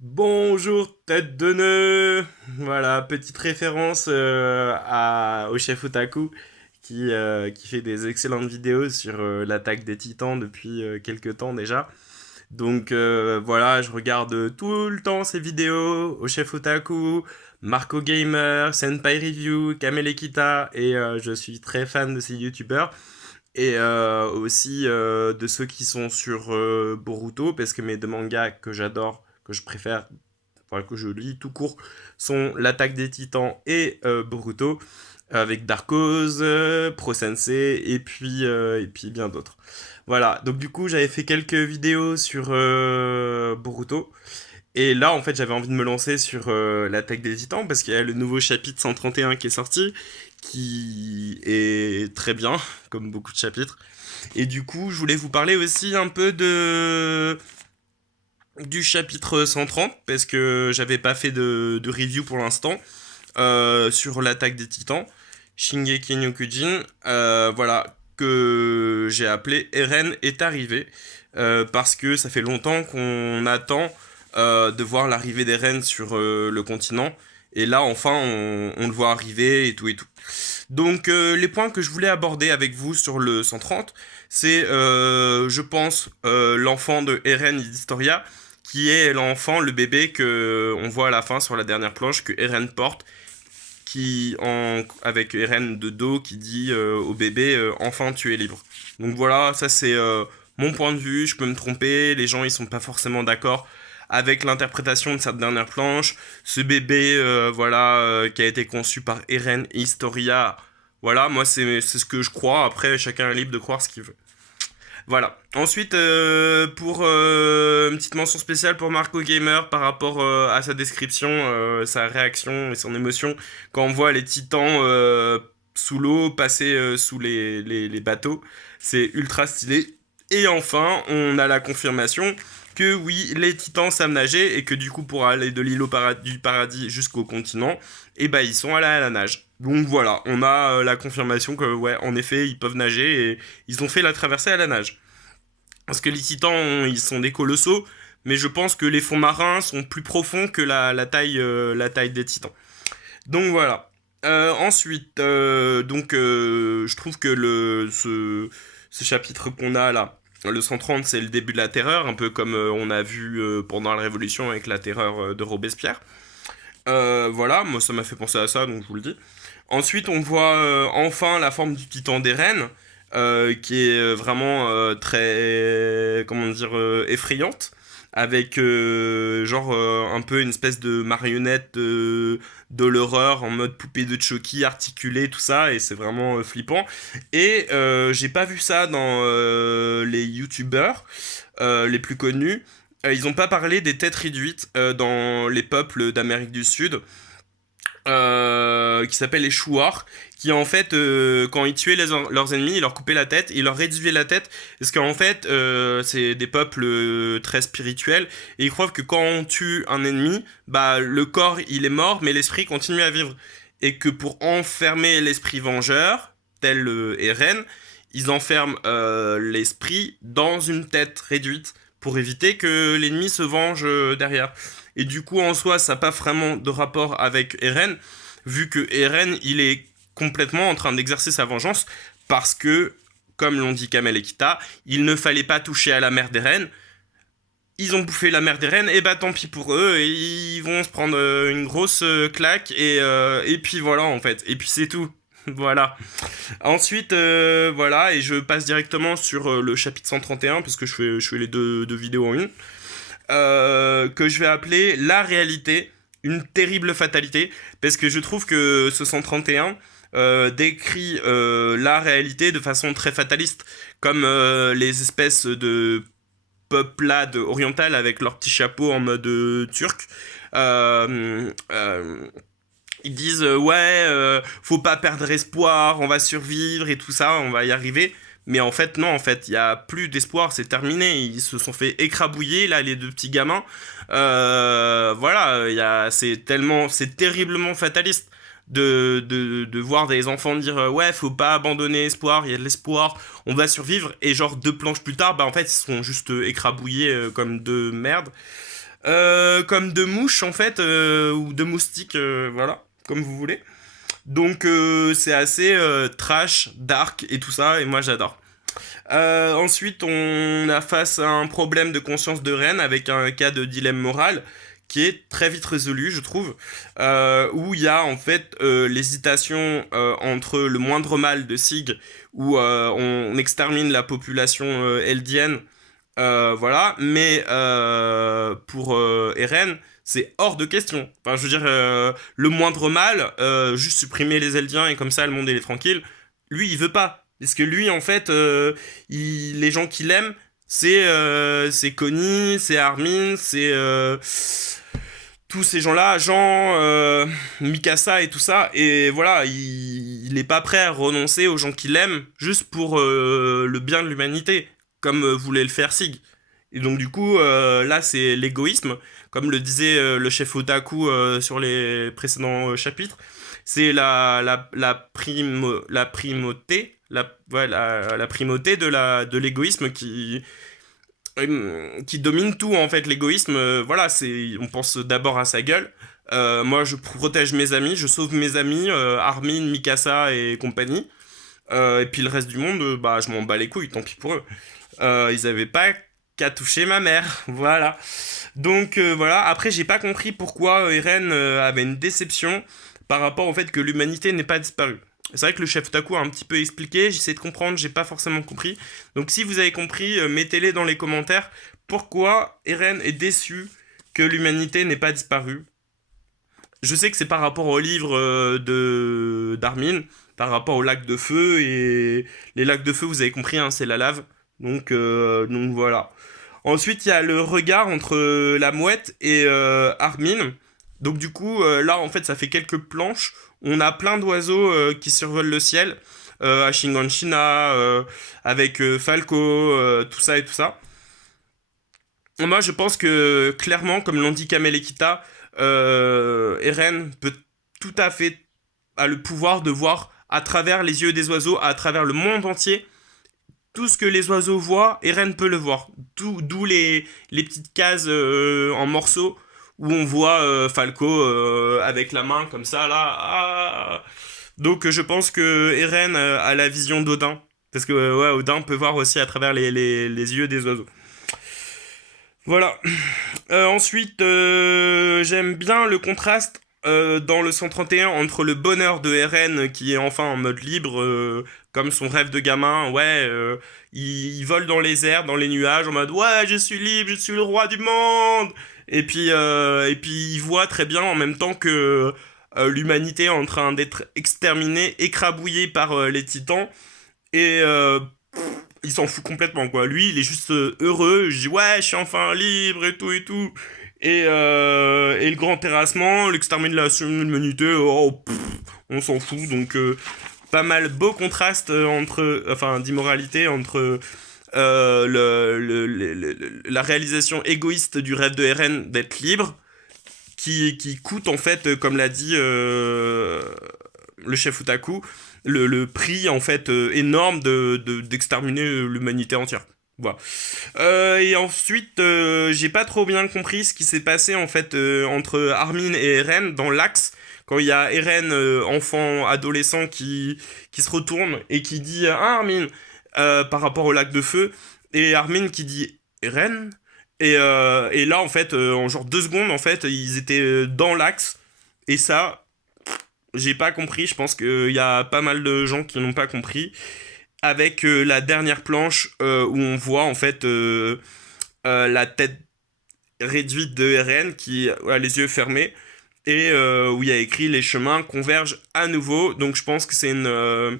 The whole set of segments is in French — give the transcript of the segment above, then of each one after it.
Bonjour tête de nœud. Voilà, petite référence au chef Otaku qui fait des excellentes vidéos sur l'attaque des titans depuis quelques temps déjà. Donc voilà, je regarde tout le temps ces vidéos au chef Otaku, Marco Gamer, Senpai Review, Kamelekita et je suis très fan de ces youtubeurs. Et aussi de ceux qui sont sur Boruto, parce que mes deux mangas que j'adore, que je préfère, enfin que je lis tout court, sont L'Attaque des Titans et Boruto, avec Darkose, Pro Sensei, et puis bien d'autres. Voilà, donc du coup j'avais fait quelques vidéos sur Boruto, et là en fait j'avais envie de me lancer sur L'Attaque des Titans, parce qu'il y a le nouveau chapitre 131 qui est sorti, qui est très bien, comme beaucoup de chapitres. Et du coup, je voulais vous parler aussi un peu du chapitre 130, parce que j'avais pas fait de review pour l'instant, sur l'attaque des titans, Shingeki no Kyojin, voilà, que j'ai appelé Eren est arrivé, parce que ça fait longtemps qu'on attend de voir l'arrivée d'Eren sur le continent, et là enfin on le voit arriver et tout et tout. Donc les points que je voulais aborder avec vous sur le 130, c'est je pense l'enfant de Eren Historia, qui est l'enfant, le bébé que on voit à la fin sur la dernière planche que Eren porte, avec Eren de dos qui dit au bébé enfin tu es libre. Donc voilà, ça c'est mon point de vue, je peux me tromper, les gens ils sont pas forcément d'accord avec l'interprétation de cette dernière planche. Ce bébé voilà qui a été conçu par Eren et Historia. Voilà, moi c'est ce que je crois, après chacun est libre de croire ce qu'il veut. Voilà. Ensuite, pour une petite mention spéciale pour Marco Gamer par rapport à sa description, sa réaction et son émotion quand on voit les titans sous l'eau passer sous les bateaux. C'est ultra stylé. Et enfin, on a la confirmation que oui, les titans savent nager et que du coup, pour aller de l'île du paradis jusqu'au continent, et bah ils sont allés à la nage. Donc voilà, on a la confirmation que ouais, en effet, ils peuvent nager et ils ont fait la traversée à la nage. Parce que les titans, ils sont des colossaux, mais je pense que les fonds marins sont plus profonds que la taille des titans. Donc voilà. Ensuite, je trouve que ce chapitre qu'on a là, le 130, c'est le début de la terreur, un peu comme on a vu pendant la Révolution avec la terreur de Robespierre. Voilà, moi ça m'a fait penser à ça, donc je vous le dis. Ensuite, on voit enfin la forme du titan d'Eren, qui est vraiment très, comment dire, effrayante, avec genre un peu une espèce de marionnette de l'horreur en mode poupée de Chucky articulée, tout ça, et c'est vraiment flippant. Et j'ai pas vu ça dans les youtubeurs les plus connus. Ils ont pas parlé des têtes réduites dans les peuples d'Amérique du Sud, qui s'appellent les Chouars, qui en fait, quand ils tuaient leurs ennemis, ils leur coupaient la tête, ils leur réduisaient la tête, parce qu'en fait, c'est des peuples très spirituels, et ils croient que quand on tue un ennemi, bah le corps il est mort, mais l'esprit continue à vivre, et que pour enfermer l'esprit vengeur, tel Eren, ils enferment l'esprit dans une tête réduite pour éviter que l'ennemi se venge derrière. Et du coup, en soi, ça n'a pas vraiment de rapport avec Eren, vu que Eren, il est complètement en train d'exercer sa vengeance, parce que, comme l'ont dit Kamel et Kita, il ne fallait pas toucher à la mère d'Eren. Ils ont bouffé la mère d'Eren, et bah tant pis pour eux, et ils vont se prendre une grosse claque, et puis voilà en fait, et puis c'est tout. Voilà. Ensuite, voilà, et je passe directement sur le chapitre 131, parce que je fais les deux vidéos en une, que je vais appeler La réalité, une terrible fatalité, parce que je trouve que ce 131 décrit la réalité de façon très fataliste, comme les espèces de peuplades orientales avec leurs petits chapeaux en mode turc. Euh, euh, Ils disent ouais, faut pas perdre espoir, on va survivre et tout ça, on va y arriver. Mais en fait, non, en fait, il y a plus d'espoir, c'est terminé. Ils se sont fait écrabouiller, là, les deux petits gamins. Voilà, c'est terriblement fataliste de voir des enfants dire ouais, faut pas abandonner espoir, il y a de l'espoir, on va survivre. Et genre deux planches plus tard, bah en fait, ils sont juste écrabouillés comme deux merdes. comme de mouches en fait, ou de moustiques, voilà, comme vous voulez. Donc c'est assez trash, dark et tout ça, et moi j'adore. Ensuite, on a face à un problème de conscience de Ren avec un cas de dilemme moral qui est très vite résolu, je trouve, où il y a en fait l'hésitation entre le moindre mal de Sig, où on extermine la population eldienne, voilà, mais pour Eren, c'est hors de question. Enfin, je veux dire, le moindre mal, juste supprimer les Eldiens et comme ça le monde il est tranquille, lui il veut pas. Parce que lui, en fait, les gens qu'il aime, c'est Connie, c'est Armin, c'est tous ces gens-là, Jean, Mikasa et tout ça. Et voilà, il est pas prêt à renoncer aux gens qu'il aime juste pour le bien de l'humanité, comme voulait le faire Sig. Et donc du coup, là, c'est l'égoïsme, comme le disait le chef Otaku sur les précédents chapitres. C'est la primauté, ouais, la primauté de l'égoïsme qui domine tout en fait. L'égoïsme, voilà, on pense d'abord à sa gueule. Moi, je protège mes amis, je sauve mes amis, Armin, Mikasa et compagnie. Et puis le reste du monde, bah, je m'en bats les couilles, tant pis pour eux. Ils avaient pas qu'à toucher ma mère, voilà. Donc voilà, après j'ai pas compris pourquoi Eren avait une déception par rapport au fait que l'humanité n'est pas disparue. C'est vrai que le chef Taku a un petit peu expliqué, j'essaie de comprendre, j'ai pas forcément compris. Donc si vous avez compris, mettez-les dans les commentaires pourquoi Eren est déçu que l'humanité n'ait pas disparu. Je sais que c'est par rapport au livre de d'Armin, par rapport au lac de feu, et les lacs de feu, vous avez compris, hein, c'est la lave. Donc voilà. Ensuite, il y a le regard entre la mouette et Armin. Donc du coup, là, en fait, ça fait quelques planches. On a plein d'oiseaux qui survolent le ciel. À Shinganshina, avec Falco, tout ça et tout ça. Moi, je pense que, clairement, comme l'ont dit Kamel et Kita, Eren peut tout à fait a le pouvoir de voir à travers les yeux des oiseaux, à travers le monde entier, tout ce que les oiseaux voient, Eren peut le voir. D'où les petites cases en morceaux où on voit Falco avec la main comme ça, là. Ah. Donc je pense que Eren a la vision d'Odin. Parce que ouais, Odin peut voir aussi à travers les yeux des oiseaux. Voilà. Ensuite, j'aime bien le contraste dans le 131 entre le bonheur de Eren qui est enfin en mode libre, comme son rêve de gamin. Ouais, il vole dans les airs, dans les nuages, en mode ouais, je suis libre, je suis le roi du monde. Et puis il voit très bien en même temps que l'humanité est en train d'être exterminée, écrabouillée par les titans. Et il s'en fout complètement, quoi. Lui, il est juste heureux. Je dis, ouais, je suis enfin libre et tout et tout. Et le grand terrassement, l'extermination de l'humanité, oh, on s'en fout. Donc, pas mal beau contraste enfin, d'immoralité entre la réalisation égoïste du rêve de Eren d'être libre, qui coûte en fait, comme l'a dit le chef Otaku, le prix en fait énorme d'exterminer l'humanité entière. Voilà. Et ensuite, j'ai pas trop bien compris ce qui s'est passé en fait entre Armin et Eren dans l'axe. Quand il y a Eren, enfant, adolescent, qui se retourne et qui dit ah, Armin, par rapport au lac de feu, et Armin qui dit Eren. Et là, en fait, en genre 2 secondes, en fait, ils étaient dans l'axe. Et ça, j'ai pas compris. Je pense qu'il y a pas mal de gens qui n'ont pas compris. Avec la dernière planche où on voit, en fait, la tête réduite de Eren qui a les yeux fermés. Et où il y a écrit les chemins convergent à nouveau. Donc je pense que c'est une,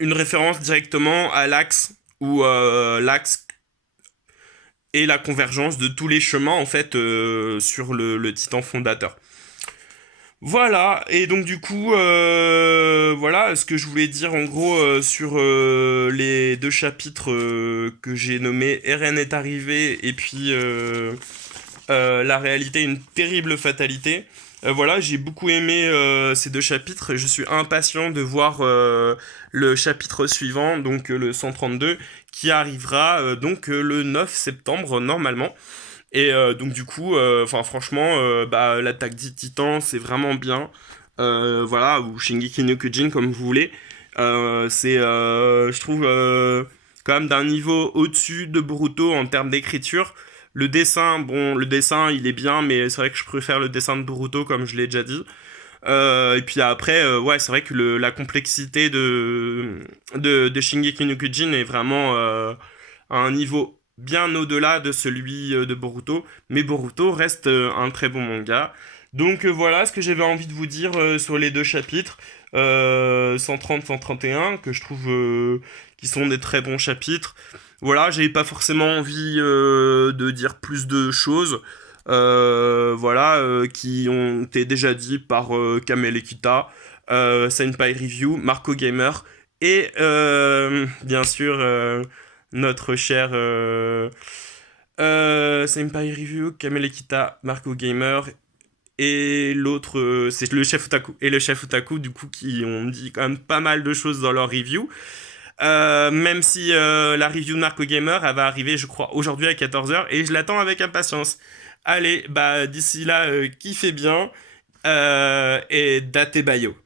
une référence directement à l'axe où l'axe est la convergence de tous les chemins en fait sur le titan fondateur. Voilà, et donc du coup, voilà ce que je voulais dire en gros sur les 2 chapitres que j'ai nommés Eren est arrivé et puis la réalité, une terrible fatalité. Voilà, j'ai beaucoup aimé ces 2 chapitres. Je suis impatient de voir le chapitre suivant, donc le 132, qui arrivera donc le 9 septembre normalement. Et donc du coup, enfin franchement, bah, l'attaque des Titans c'est vraiment bien. Voilà, ou Shingeki no Kyojin comme vous voulez. C'est, je trouve, quand même d'un niveau au-dessus de Boruto en termes d'écriture. Le dessin, bon, le dessin il est bien, mais c'est vrai que je préfère le dessin de Boruto comme je l'ai déjà dit. Et puis après, ouais, c'est vrai que la complexité de Shingeki no Kyojin est vraiment à un niveau bien au-delà de celui de Boruto. Mais Boruto reste un très bon manga. Donc voilà ce que j'avais envie de vous dire sur les deux chapitres, 130-131, que je trouve qui sont des très bons chapitres. Voilà, j'avais pas forcément envie de dire plus de choses. Voilà, qui ont été déjà dit par Kamel Ekita, Senpai Review, Marco Gamer et bien sûr notre cher Senpai Review, Kamel Ekita, Marco Gamer et l'autre c'est le chef Otaku et le chef Otaku du coup qui ont dit quand même pas mal de choses dans leur review. Même si la review de Marco Gamer elle va arriver je crois aujourd'hui à 14h et je l'attends avec impatience. Allez, bah d'ici là, kiffez bien et date bayo.